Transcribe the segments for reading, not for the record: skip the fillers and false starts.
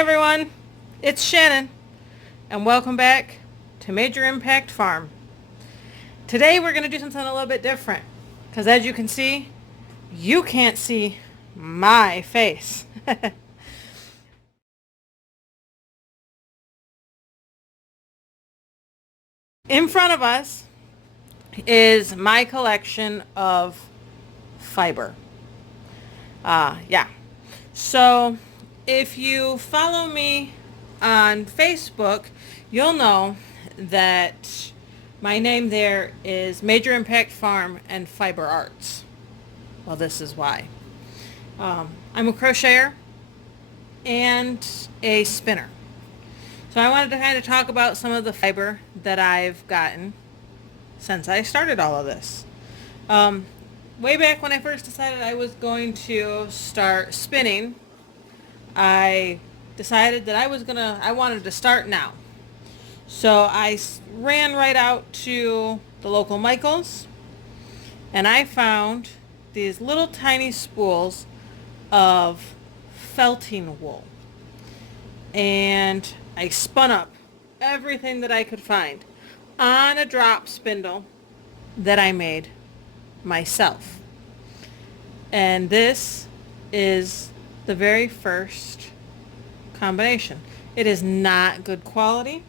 everyone, it's Shannon, and welcome back to Major Impact Farm. Today we're going to do something a little bit different, because as you can see, you can't see my face. In front of us is my collection of fiber. Yeah. So if you follow me on Facebook, you'll know that my name there is Major Impact Farm and Fiber Arts. Well, this is why. I'm a crocheter and a spinner. So I wanted to kind of talk about some of the fiber that I've gotten since I started all of this. Way back when I first decided I was going to start spinning, I decided that I wanted to start now. So I ran right out to the local Michael's and I found these little tiny spools of felting wool. And I spun up everything that I could find on a drop spindle that I made myself. And this is the very first combination. It is not good quality.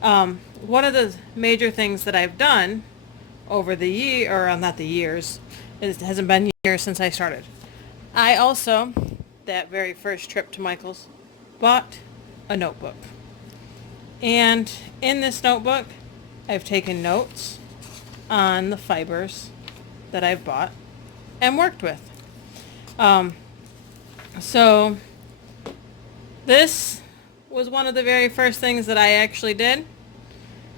One of the major things that I've done over the year, or not the years, it hasn't been years since I started. I also, that very first trip to Michael's, bought a notebook. And in this notebook, I've taken notes on the fibers that I've bought and worked with. So this was one of the very first things that I actually did.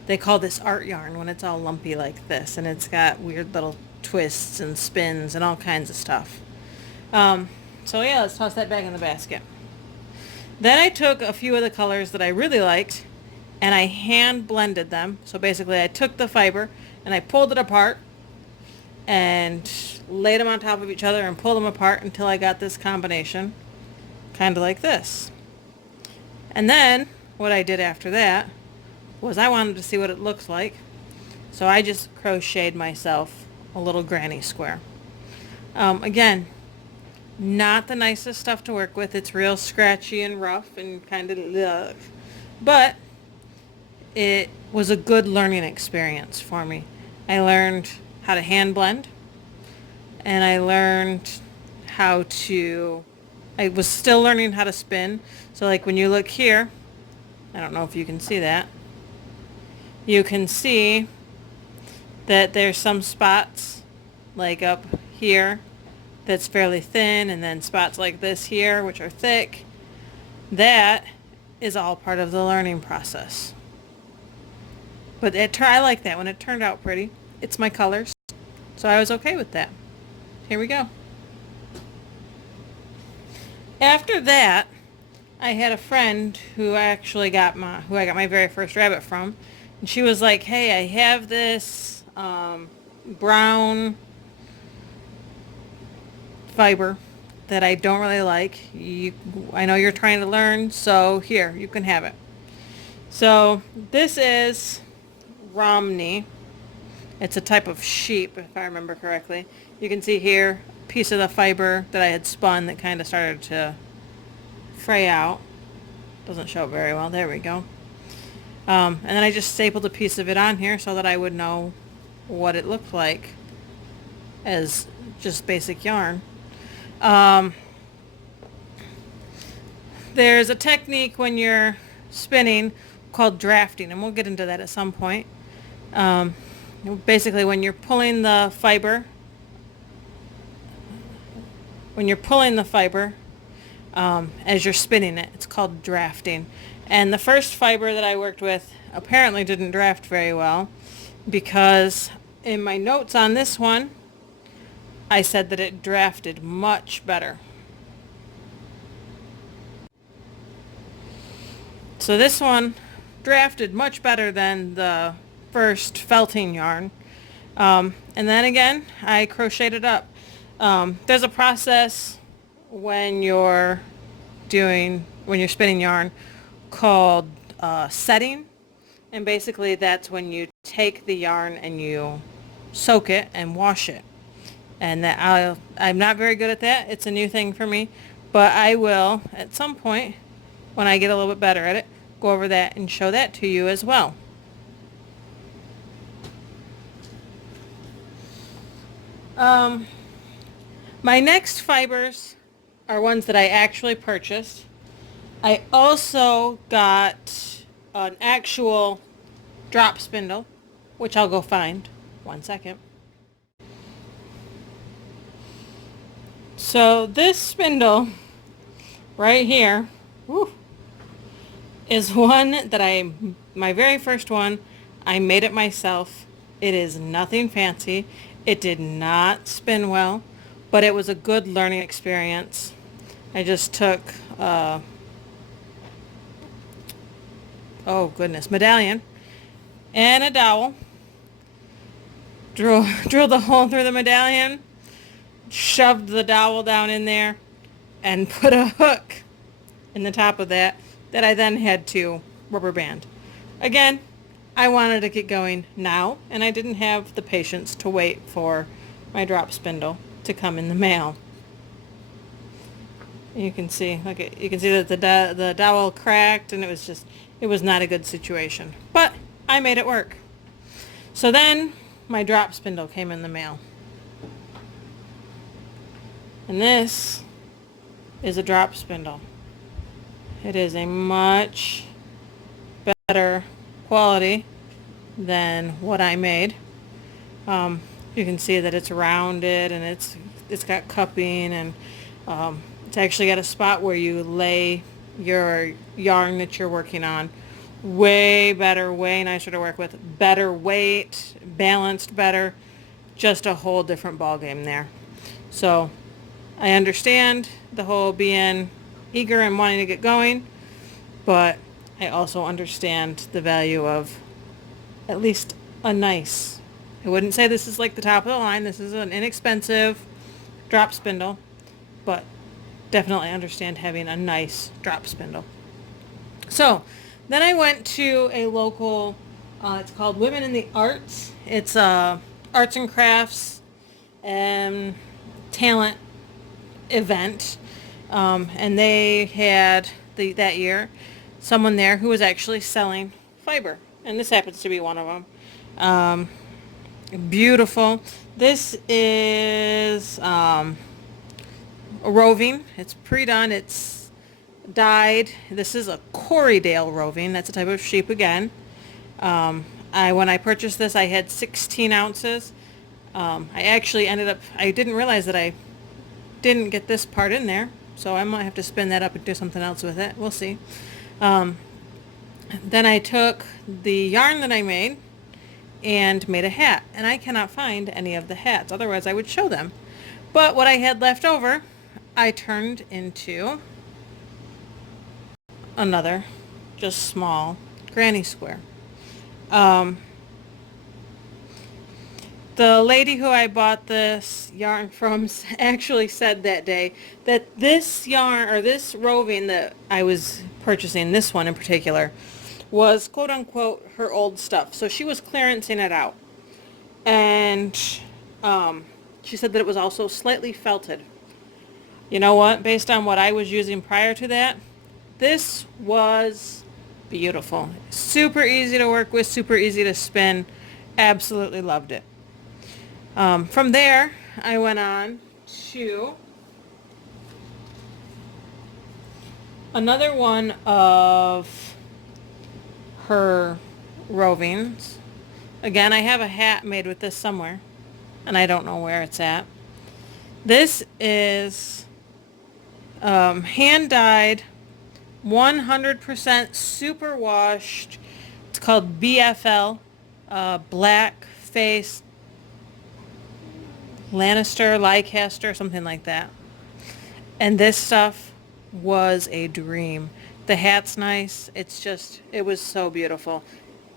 They call this art yarn when it's all lumpy like this, and it's got weird little twists and spins and all kinds of stuff. So yeah, let's toss that back in the basket. Then I took a few of the colors that I really liked and I hand blended them. So basically I took the fiber and I pulled it apart and laid them on top of each other and pulled them apart until I got this combination, kind of like this. And then what I did after that was I wanted to see what it looks like. So I just crocheted myself a little granny square. Again, not the nicest stuff to work with. It's real scratchy and rough and kind of but it was a good learning experience for me. I learned how to hand blend, and I was still learning how to spin. So like when you look here, I don't know if you can see that, you can see that there's some spots like up here that's fairly thin, and then spots like this here which are thick. That is all part of the learning process. But I like that when it turned out pretty. It's my colors, so I was okay with that. Here we go. After that, I had a friend who I got my very first rabbit from, and she was like, "Hey, I have this brown fiber that I don't really like. I know you're trying to learn, so here, you can have it." So this is Romney. It's a type of sheep, if I remember correctly. You can see here a piece of the fiber that I had spun that kind of started to fray out. Doesn't show very well. There we go. And then I just stapled a piece of it on here so that I would know what it looked like as just basic yarn. There's a technique when you're spinning called drafting, and we'll get into that at some point. Basically, when you're pulling the fiber, as you're spinning it, it's called drafting. And the first fiber that I worked with apparently didn't draft very well, because in my notes on this one, I said that it drafted much better. So this one drafted much better than the first felting yarn. And then again, I crocheted it up. There's a process when you're when you're spinning yarn called setting. And basically that's when you take the yarn and you soak it and wash it. And I'm not very good at that. It's a new thing for me. But I will, at some point, when I get a little bit better at it, go over that and show that to you as well. My next fibers are ones that I actually purchased. I also got an actual drop spindle, which I'll go find. 1 second. So this spindle right here, whew, is one that my very first one, I made it myself. It is nothing fancy. It did not spin well, but it was a good learning experience. I just took, oh goodness, medallion and a dowel, drilled a hole through the medallion, shoved the dowel down in there, and put a hook in the top of that I then had to rubber band. Again, I wanted to get going now, and I didn't have the patience to wait for my drop spindle to come in the mail. You can see that the dowel cracked, and it was not a good situation. But I made it work. So then my drop spindle came in the mail. And this is a drop spindle. It is a much better quality than what I made. You can see that it's rounded and it's got cupping, and it's actually got a spot where you lay your yarn that you're working on. Way better, way nicer to work with. Better weight, balanced better. Just a whole different ball game there. So I understand the whole being eager and wanting to get going, but I also understand the value of at least a nice, I wouldn't say this is like the top of the line, this is an inexpensive drop spindle, but definitely understand having a nice drop spindle. So then I went to a local, it's called Women in the Arts. It's arts and crafts and talent event, and they had that year someone there who was actually selling fiber, and this happens to be one of them. Beautiful. This is a roving. It's pre-done. It's dyed. This is a Corriedale roving. That's a type of sheep again. When I purchased this, I had 16 ounces. I actually I didn't realize that I didn't get this part in there, so I might have to spin that up and do something else with it. We'll see. Then I took the yarn that I made and made a hat, and I cannot find any of the hats, otherwise I would show them. But what I had left over, I turned into another, just small, granny square. The lady who I bought this yarn from actually said that day that this yarn, or this roving that I was purchasing, this one in particular, was quote unquote her old stuff. So she was clearancing it out. And she said that it was also slightly felted. You know what? Based on what I was using prior to that, this was beautiful. Super easy to work with, super easy to spin. Absolutely loved it. From there, I went on to another one of her rovings. Again, I have a hat made with this somewhere, and I don't know where it's at. This is hand-dyed, 100% super washed. It's called BFL, Black Face Lannister, Leicester, something like that. And this stuff was a dream. The hat's nice. It was so beautiful.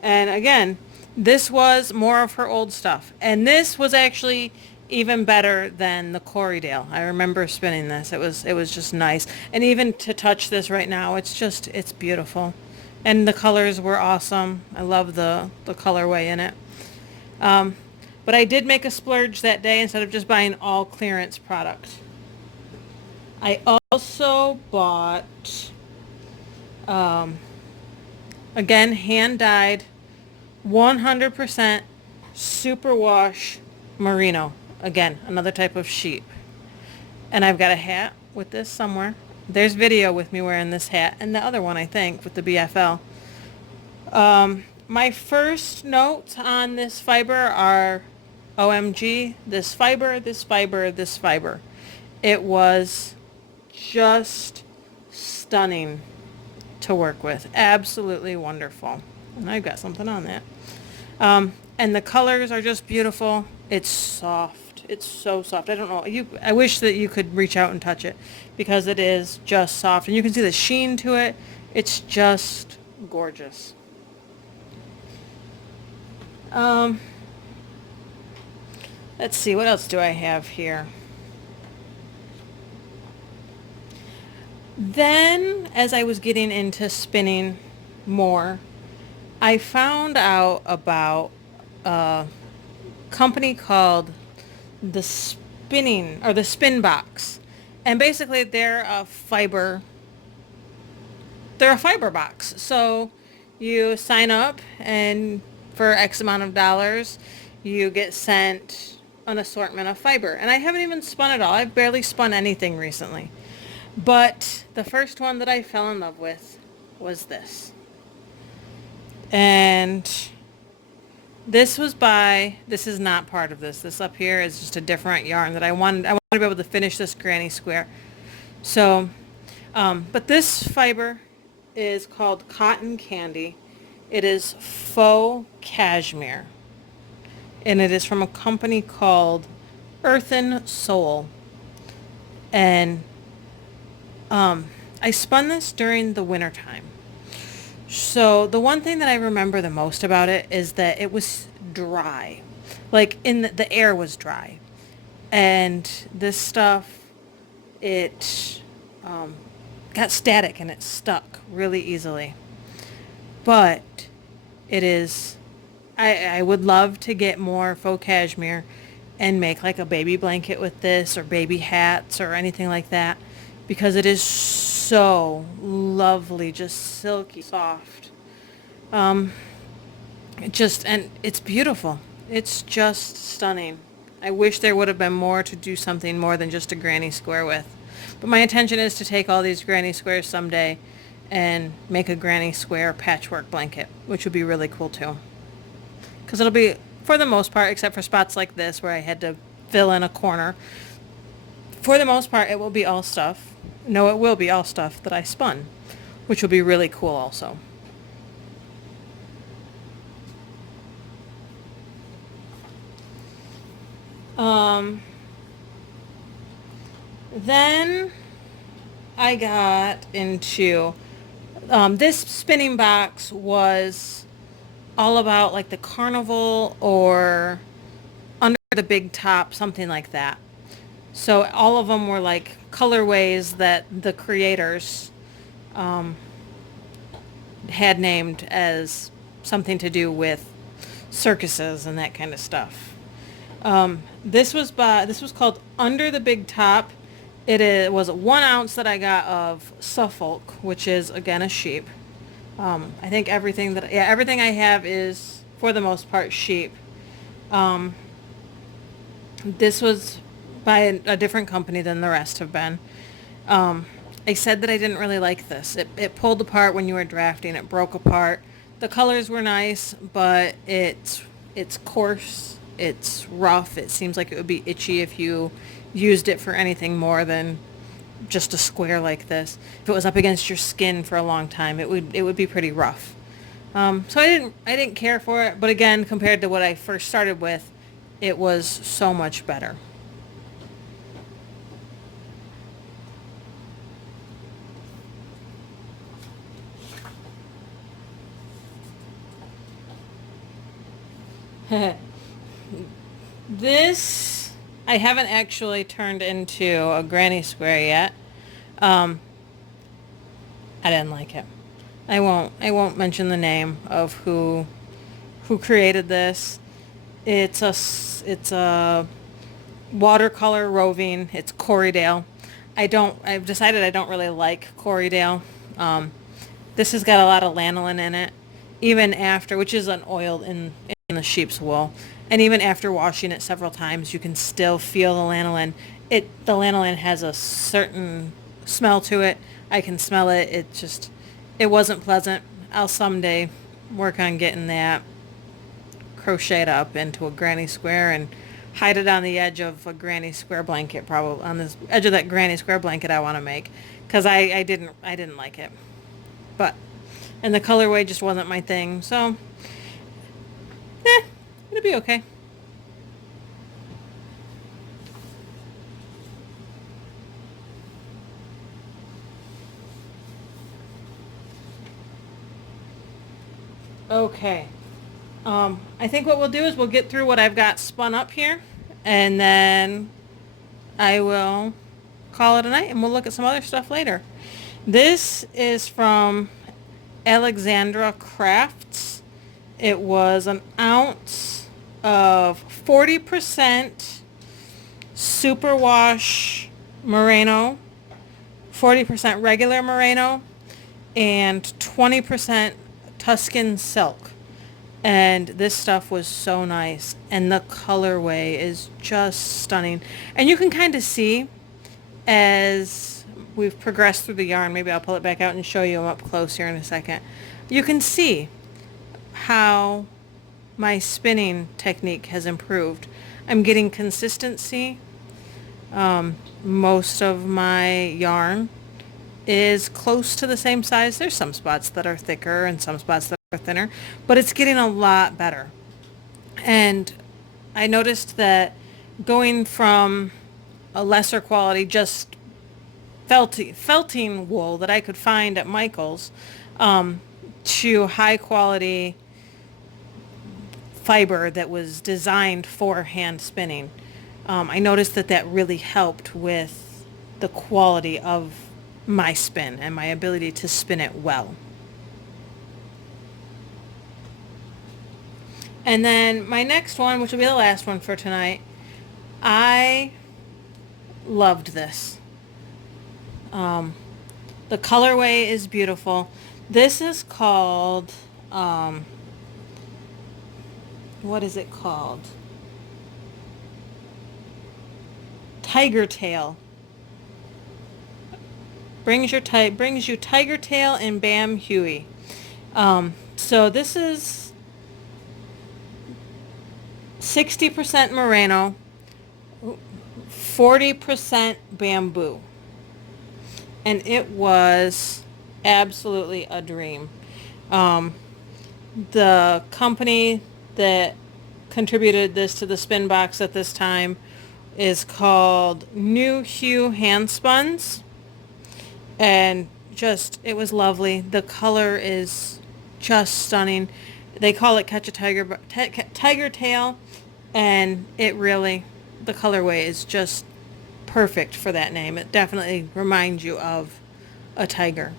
And again, this was more of her old stuff. And this was actually even better than the Corriedale. I remember spinning this. It was just nice. And even to touch this right now, it's beautiful. And the colors were awesome. I love the colorway in it. Um, but I did make a splurge that day instead of just buying all clearance product. I also bought, um, again, hand dyed, 100% superwash merino. Again, another type of sheep. And I've got a hat with this somewhere. There's video with me wearing this hat and the other one, I think, with the BFL. My first notes on this fiber are OMG, this fiber, this fiber, this fiber. It was just stunning to work with. Absolutely wonderful. And I've got something on that. And the colors are just beautiful. It's soft. It's so soft. I don't know. I wish that you could reach out and touch it because it is just soft. And you can see the sheen to it. It's just gorgeous. Um, let's see. What else do I have here? Then, as I was getting into spinning more, I found out about a company called the Spin Box. And basically they're a fiber box. So you sign up and for X amount of dollars, you get sent an assortment of fiber. And I haven't even spun it all. I've barely spun anything recently. But the first one that I fell in love with was this. And this is not part of this. This up here is just a different yarn that I wanted to be able to finish this granny square. So, but this fiber is called Cotton Candy. It is faux cashmere. And it is from a company called Earthen Soul. And I spun this during the winter time. So the one thing that I remember the most about it is that it was dry. Like the air was dry. And this stuff, it got static and it stuck really easily. But it is, I would love to get more faux cashmere and make like a baby blanket with this or baby hats or anything like that because it is so lovely, just silky soft. And it's beautiful. It's just stunning. I wish there would have been more to do something more than just a granny square with. But my intention is to take all these granny squares someday and make a granny square patchwork blanket, which would be really cool too. Because it'll be, for the most part, except for spots like this where I had to fill in a corner, for the most part, it will be all stuff. No, it will be all stuff that I spun, which will be really cool also. Then I got into, this spinning box was all about like the carnival or under the big top, something like that. So all of them were like colorways that the creators had named as something to do with circuses and that kind of stuff. This was called Under the Big Top. Was 1 ounce that I got of Suffolk, which is again a sheep. I think everything I have is for the most part sheep. This was by a different company than the rest have been. I said that I didn't really like this. It pulled apart when you were drafting. It broke apart. The colors were nice, but it's coarse. It's rough. It seems like it would be itchy if you used it for anything more than just a square like this. If it was up against your skin for a long time, it would be pretty rough. So I didn't care for it. But again, compared to what I first started with, it was so much better. This I haven't actually turned into a granny square yet. Um, I didn't like it. I won't mention the name of who created this. It's a watercolor roving. It's Corriedale. I've decided I don't really like Corriedale. Um, this has got a lot of lanolin in it, even after, which is an oil in the sheep's wool. And even after washing it several times, you can still feel the lanolin. The lanolin has a certain smell to it. I can smell it. It wasn't pleasant. I'll someday work on getting that crocheted up into a granny square and hide it on the edge of a granny square blanket, probably on the edge of that granny square blanket I want to make, because I didn't like it, but and the colorway just wasn't my thing. So, it'll be okay. Okay. I think what we'll do is we'll get through what I've got spun up here, and then I will call it a night, and we'll look at some other stuff later. This is from Alexandra Crafts. It was an ounce of 40% superwash merino, 40% regular merino, and 20% Tuscan silk. And this stuff was so nice. And the colorway is just stunning. And you can kind of see as we've progressed through the yarn, maybe I'll pull it back out and show you up close here in a second. You can see how my spinning technique has improved. I'm getting consistency. Most of my yarn is close to the same size. There's some spots that are thicker and some spots that are thinner, but it's getting a lot better. And I noticed that going from a lesser quality, just felting wool that I could find at Michael's, to high quality fiber that was designed for hand spinning. I noticed that really helped with the quality of my spin and my ability to spin it well. And then my next one, which will be the last one for tonight, I loved this. The colorway is beautiful. This is called, what is it called? Tiger tail. Brings you tiger tail and Bam Huey. So this is 60% merino, 40% bamboo. And it was absolutely a dream. The company that contributed this to the spin box at this time is called New Hue Handspuns. And it was lovely. The color is just stunning. They call it Catch a Tiger Tail, and the colorway is just perfect for that name. It definitely reminds you of a tiger.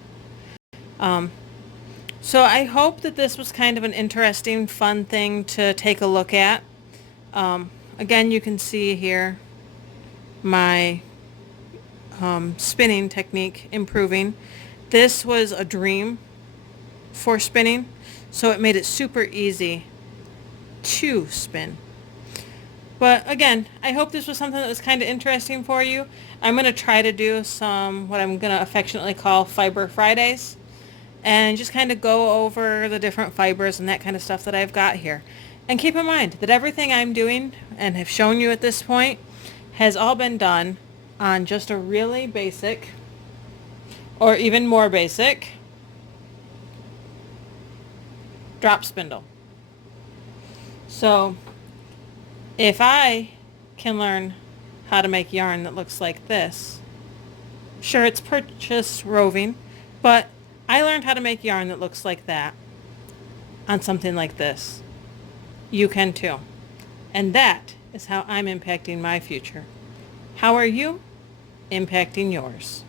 So I hope that this was kind of an interesting, fun thing to take a look at. Again, you can see here my spinning technique improving. This was a dream for spinning, so it made it super easy to spin. But again, I hope this was something that was kind of interesting for you. I'm going to try to do some, what I'm going to affectionately call Fiber Fridays, and just kind of go over the different fibers and that kind of stuff that I've got here. And keep in mind that everything I'm doing and have shown you at this point has all been done on just a really basic, or even more basic, drop spindle. So if I can learn how to make yarn that looks like this, sure, it's purchase roving, but I learned how to make yarn that looks like that on something like this. You can too. And that is how I'm impacting my future. How are you impacting yours?